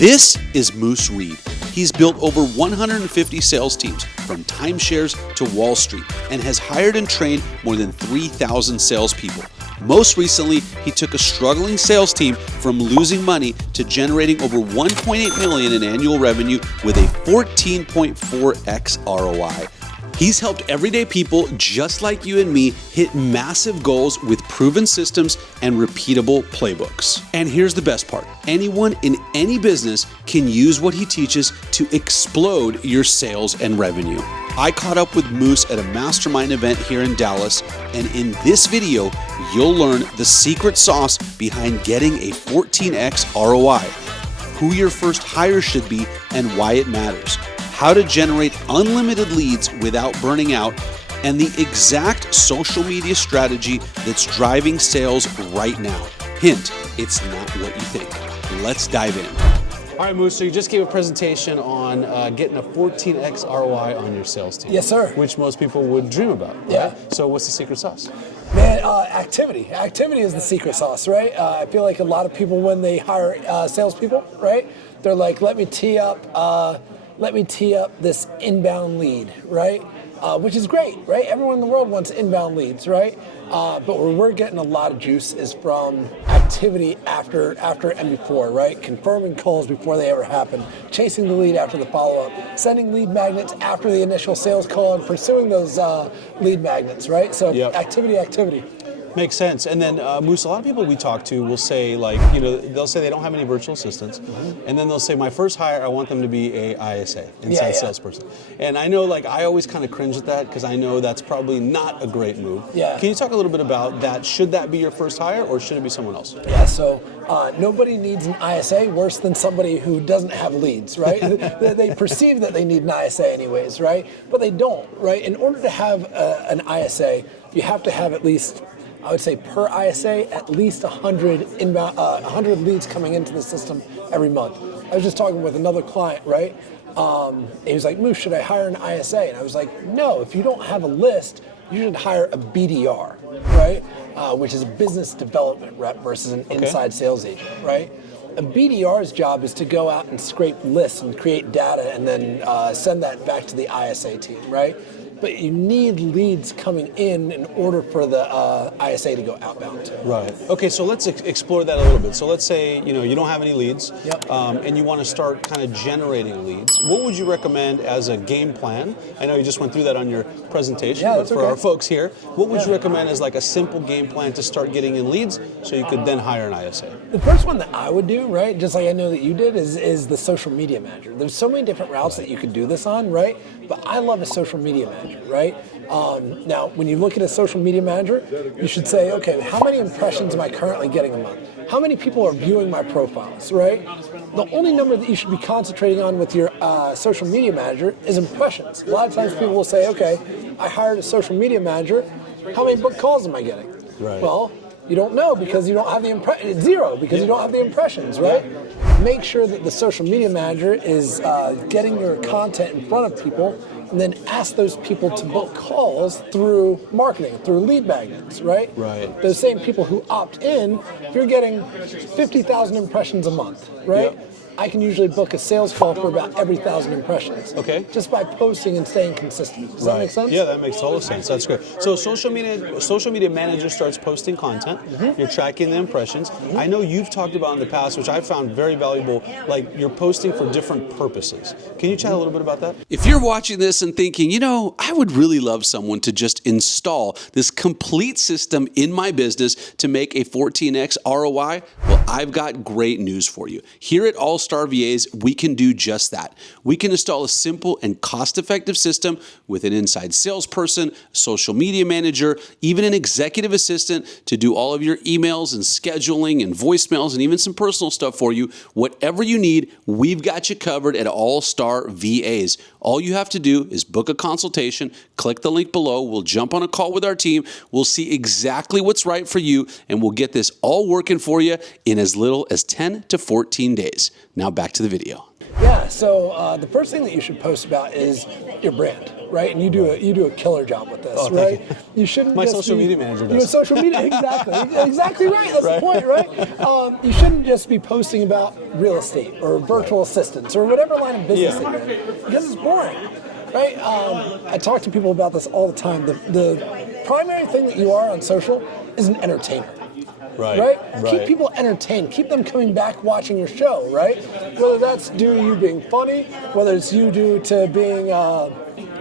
This is Moose Reed. He's built over 150 sales teams from timeshares to Wall Street and has hired and trained more than 3,000 salespeople. Most recently, he took a struggling sales team from losing money to generating over $1.8 million in annual revenue with a 14.4x ROI. He's helped everyday people just like you and me hit massive goals with proven systems and repeatable playbooks. And here's the best part. Anyone in any business can use what he teaches to explode your sales and revenue. I caught up with Moose at a mastermind event here in Dallas, and in this video, you'll learn the secret sauce behind getting a 14x ROI, who your first hire should be and why it matters, how to generate unlimited leads without burning out, and the exact social media strategy that's driving sales right now. Hint, it's not what you think. Let's dive in. All right, Moose, so you just gave a presentation on getting a 14x ROI on your sales team. Yes, sir. Which most people would dream about, right? Yeah. So what's the secret sauce? Man, activity. Activity is the secret sauce, right? I feel like a lot of people, when they hire salespeople, right, they're like, let me tee up this inbound lead, right? Which is great, right? Everyone in the world wants inbound leads, right? But where we're getting a lot of juice is from activity after and before, right? Confirming calls before they ever happen, chasing the lead after the follow-up, sending lead magnets after the initial sales call, and pursuing those lead magnets, right? So Yep. activity. Makes sense. And then, Moose, a lot of people we talk to will say, like, they'll say they don't have any virtual assistants. Mm-hmm. And then they'll say, my first hire, I want them to be a ISA, inside salesperson. And I know, like, I always kind of cringe at that because I know that's probably not a great move. Yeah. Can you talk a little bit about that? Should that be your first hire or should it be someone else? Yeah, so nobody needs an ISA worse than somebody who doesn't have leads, right? They perceive that they need an ISA anyways, right? But they don't, right? In order to have an ISA, you have to have at least, I would say per ISA, at least 100 leads coming into the system every month. I was just talking with another client, right? He was like, Moose, should I hire an ISA? And I was like, no, if you don't have a list, you should hire a BDR, right? Which is a business development rep versus an inside sales agent, right? A BDR's job is to go out and scrape lists and create data and then send that back to the ISA team, right? But you need leads coming in order for the ISA to go outbound. Right. Okay, so let's explore that a little bit. So let's say you don't have any leads, Yep. And you want to start kind of generating leads. What would you recommend as a game plan? I know you just went through that on your presentation, but for our folks here, what would you recommend as like a simple game plan to start getting in leads so you could then hire an ISA? The first one that I would do, right, just like I know that you did, is the social media manager. There's so many different routes that you could do this on, right? But I love a social media manager, right? Now, when you look at a social media manager, you should say, okay, how many impressions am I currently getting a month? How many people are viewing my profiles, right? The only number that you should be concentrating on with your social media manager is impressions. A lot of times people will say, okay, I hired a social media manager. How many book calls am I getting? Right. Well, you don't know because you don't have the impressions. Zero because you don't have the impressions, right? Make sure that the social media manager is getting your content in front of people, and then ask those people to book calls through marketing, through lead magnets, right? Right. Those same people who opt in, if you're getting 50,000 impressions a month, right? Yep. I can usually book a sales call for about every 1,000 impressions. Okay. Just by posting and staying consistent. Does that make sense? Yeah, that makes total sense. That's great. So social media manager starts posting content. Mm-hmm. You're tracking the impressions. Mm-hmm. I know you've talked about in the past, which I found very valuable, like you're posting for different purposes. Can you chat a little bit about that? If you're watching this and thinking, I would really love someone to just install this complete system in my business to make a 14x ROI, well, I've got great news for you. Here at All Star VAs, we can do just that. We can install a simple and cost-effective system with an inside salesperson, social media manager, even an executive assistant to do all of your emails and scheduling and voicemails and even some personal stuff for you. Whatever you need, we've got you covered at All Star VAs. All you have to do is book a consultation, click the link below, we'll jump on a call with our team, we'll see exactly what's right for you, and we'll get this all working for you in as little as 10 to 14 days. Now back to the video. Yeah, so the first thing that you should post about is your brand, right? And you do a killer job with this, Oh, right? thank you. You shouldn't My just social be, media manager You're does. social media, exactly right. That's the point, right? You shouldn't just be posting about real estate or virtual assistants or whatever line of business that you're in, because it's boring, right? I talk to people about this all the time. The primary thing that you are on social is an entertainer. Right? Keep people entertained. Keep them coming back watching your show, right? Whether that's due to you being funny, whether it's you due to being, I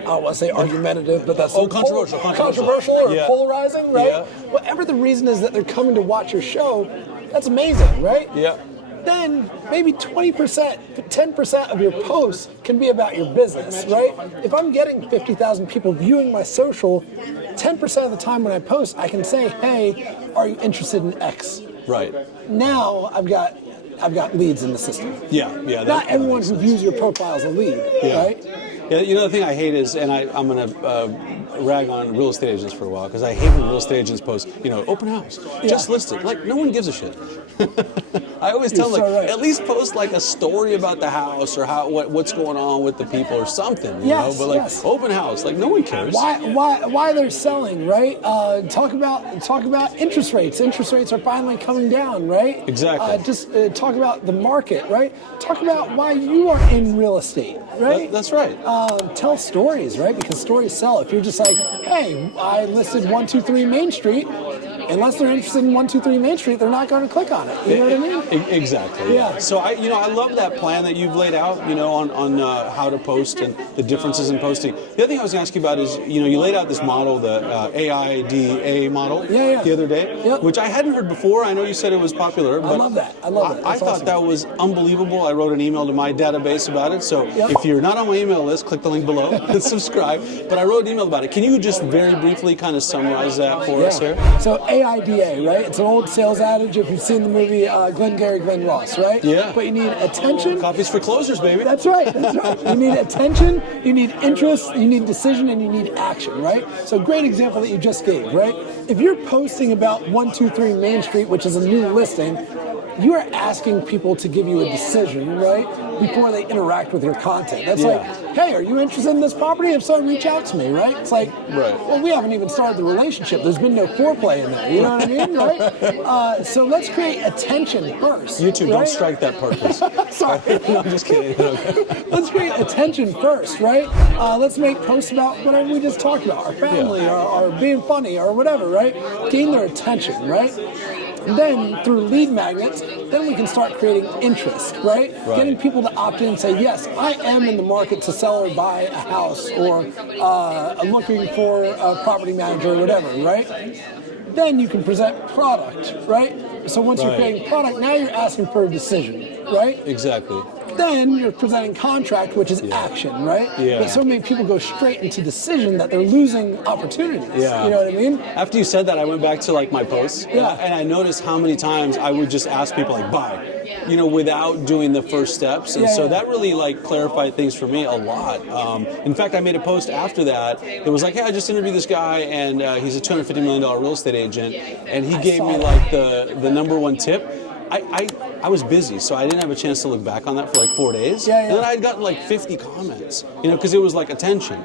don't want to say argumentative, but that's controversial or polarizing, right? Yeah. Whatever the reason is that they're coming to watch your show, that's amazing, right? Yeah. Then maybe 20%, 10% of your posts can be about your business, right? If I'm getting 50,000 people viewing my social, 10% of the time when I post, I can say, hey, are you interested in X? Right. Now I've got leads in the system. Yeah. Not everyone who views your profile is a lead, right? Yeah, you know, the thing I hate is, and I'm going to rag on real estate agents for a while, because I hate when real estate agents post, open house, just listed. Like, no one gives a shit. I always tell them, at least post like a story about the house or what's going on with the people or something, you know? But like open house, like no one cares. Why they're selling, right? Talk about interest rates. Interest rates are finally coming down, right? Exactly. Just talk about the market, right? Talk about why you are in real estate, right? That's right. Tell stories, right? Because stories sell. If you're just like, hey, I listed 123 Main Street, unless they're interested in 123 Main Street, they're not going to click on it. You know what I mean? Exactly. Yeah. So I love that plan that you've laid out, on how to post and the differences in posting. The other thing I was going to ask you about is, you laid out this model, the AIDA model, the other day, which I hadn't heard before. I know you said it was popular. But I love that. I thought that was unbelievable. I wrote an email to my database about it. So if you're not on my email list, click the link below and subscribe. But I wrote an email about it. Can you just very briefly kind of summarize that for us here? So AIDA, right? It's an old sales adage. If you've seen the movie Glengarry Glen Ross, right? Yeah. But you need attention. Coffee's for closers, baby. That's right. You need attention, you need interest, you need decision, and you need action, right? So great example that you just gave, right? If you're posting about 123 Main Street, which is a new listing, you are asking people to give you a decision, right? Before they interact with your content. That's like, hey, are you interested in this property? If so, reach out to me, right? It's like, well, we haven't even started the relationship. There's been no foreplay in there. You know what I mean, right? So let's create attention first. YouTube, don't strike that part, please. Sorry. No, I'm just kidding. Okay. Let's create attention first, right? Let's make posts about whatever we just talked about, our family, or being funny, or whatever, right? Gain their attention, right? And then through lead magnets, then we can start creating interest, right? Getting people to opt in and say, yes, I am in the market to sell or buy a house, or I'm looking for a property manager or whatever, right? Then you can present product, right? So once you're creating product, now you're asking for a decision, right? Exactly. Then you're presenting contract, which is action, right? Yeah. But so many people go straight into decision that they're losing opportunities. Yeah. You know what I mean? After you said that, I went back to like my posts, and I noticed how many times I would just ask people like, buy, without doing the first steps. And so that really like clarified things for me a lot. In fact, I made a post after that. It was like, hey, I just interviewed this guy, and he's a $250 million real estate agent, and he gave me like the number one tip. I was busy, so I didn't have a chance to look back on that for like 4 days. And then I'd gotten like 50 comments, because it was like attention.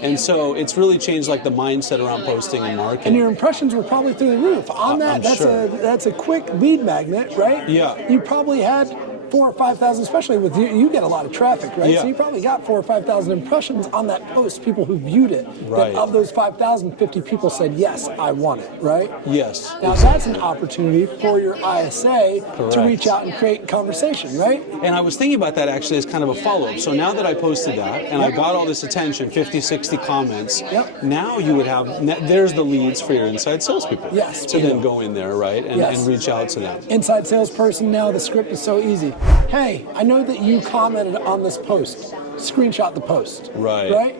And so it's really changed like the mindset around posting and marketing. And your impressions were probably through the roof. On that, that's a quick lead magnet, right? Yeah. You probably had 4,000 or 5,000, especially with you get a lot of traffic, right? So you probably got 4,000 or 5,000 impressions on that post, people who viewed it. Right. Of those 5,000, 50 people said, yes, I want it, right? Yes. Now that's an opportunity for your ISA to reach out and create conversation, right? And I was thinking about that actually as kind of a follow-up. So now that I posted that and I got all this attention, 50, 60 comments, now you would have, there's the leads for your inside salespeople. Yes. To then go in there, right, and reach out to them. Inside salesperson, now the script is so easy. Hey, I know that you commented on this post. Screenshot the post. Right?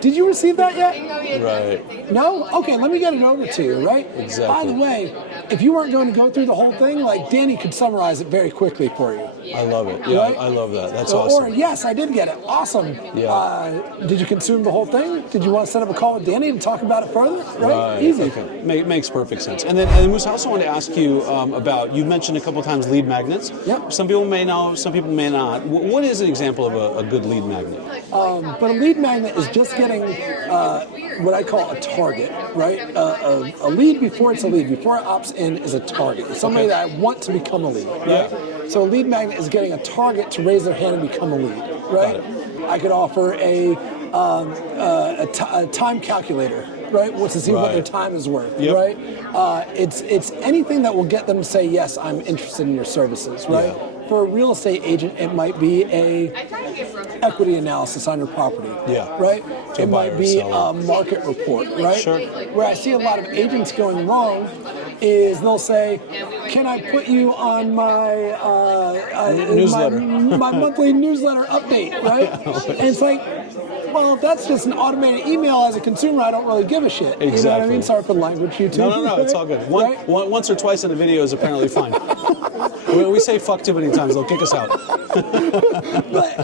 Did you receive that yet? Right. No? Okay, let me get it over to you, right? Exactly. By the way, if you weren't going to go through the whole thing, like Danny could summarize it very quickly for you. I love it. Yeah, Right? I love that. That's awesome. Or, yes, I did get it. Awesome. Yeah. Did you consume the whole thing? Did you want to set up a call with Danny to talk about it further? Right? Easy. Okay. Makes perfect sense. And then Moose, I also wanted to ask you about, you mentioned a couple times lead magnets. Yep. Some people may know, some people may not. What is an example of a good lead magnet? But a lead magnet is just getting getting what I call a target, right? A lead before it's a lead, before it opts in, is a target. It's somebody that I want to become a lead, right? Yeah. So a lead magnet is getting a target to raise their hand and become a lead, right? I could offer a time calculator, right? To see what their time is worth, right? It's anything that will get them to say, yes, I'm interested in your services, right? Yeah. For a real estate agent, it might be a equity analysis on your property, right? To it might be a market report, right? Sure. Where I see a lot of agents going wrong is they'll say, can I put you on my newsletter, my monthly newsletter update, right? And it's like, well, if that's just an automated email as a consumer, I don't really give a shit. Exactly. You know what I mean? Sorry for the language, YouTube. No, it's all good. Once or twice in a video is apparently fine. We say fuck too many times, they'll kick us out. but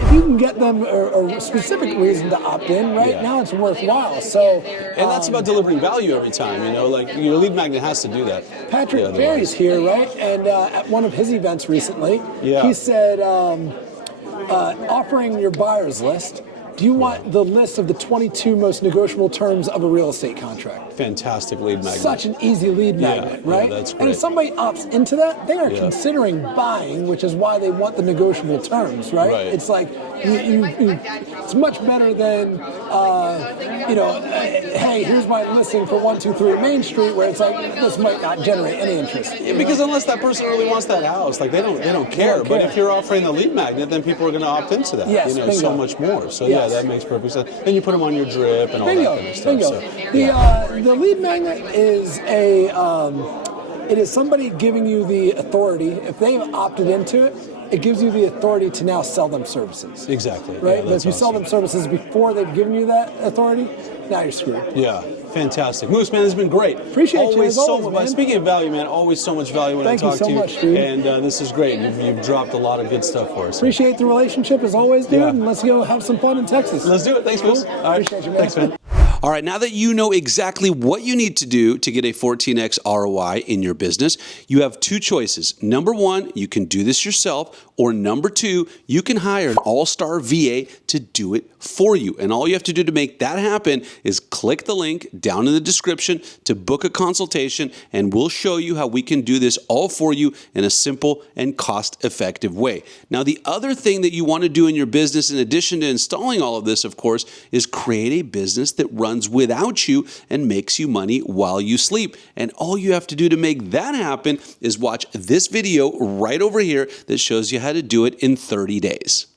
if you can get them a specific reason to opt in, right now it's worthwhile. So, and that's about delivering value every time. You know, like your lead magnet has to do that. Patrick Berry's here, right? And at one of his events recently, he said, offering your buyer's list. Do you want the list of the 22 most negotiable terms of a real estate contract? Fantastic lead magnet. Such an easy lead magnet, right? Yeah, that's great. And if somebody opts into that, they are considering buying, which is why they want the negotiable terms, right? It's like, it's much better than, hey, here's my listing for 123 Main Street, where it's like, this might not generate any interest. Because unless that person really wants that house, like they don't care. But if you're offering the lead magnet, then people are going to opt into that. Yes, so much more. So that makes perfect sense. Then you put them on your drip and all that kind of stuff. Bingo. So, the lead magnet is it is somebody giving you the authority. If they've opted into it, it gives you the authority to now sell them services. Exactly. Right? But if you sell them services before they've given you that authority, now you're screwed. Yeah. Fantastic. Moose, man, this has been great. Appreciate you as always, man. Speaking of value, man, always so much value when I talk to you. Thank you so much, dude. And this is great. You've dropped a lot of good stuff for us. Appreciate the relationship as always, dude. And let's go have some fun in Texas. Let's do it. Thanks, Moose. All right. Appreciate you, man. Thanks, man. All right, now that you know exactly what you need to do to get a 14x ROI in your business, you have two choices. Number one, you can do this yourself, or number two, you can hire an all-star VA to do it for you. And all you have to do to make that happen is click the link down in the description to book a consultation, and we'll show you how we can do this all for you in a simple and cost-effective way. Now, the other thing that you want to do in your business, in addition to installing all of this, of course, is create a business that runs without you and makes you money while you sleep. And all you have to do to make that happen is watch this video right over here that shows you how to do it in 30 days.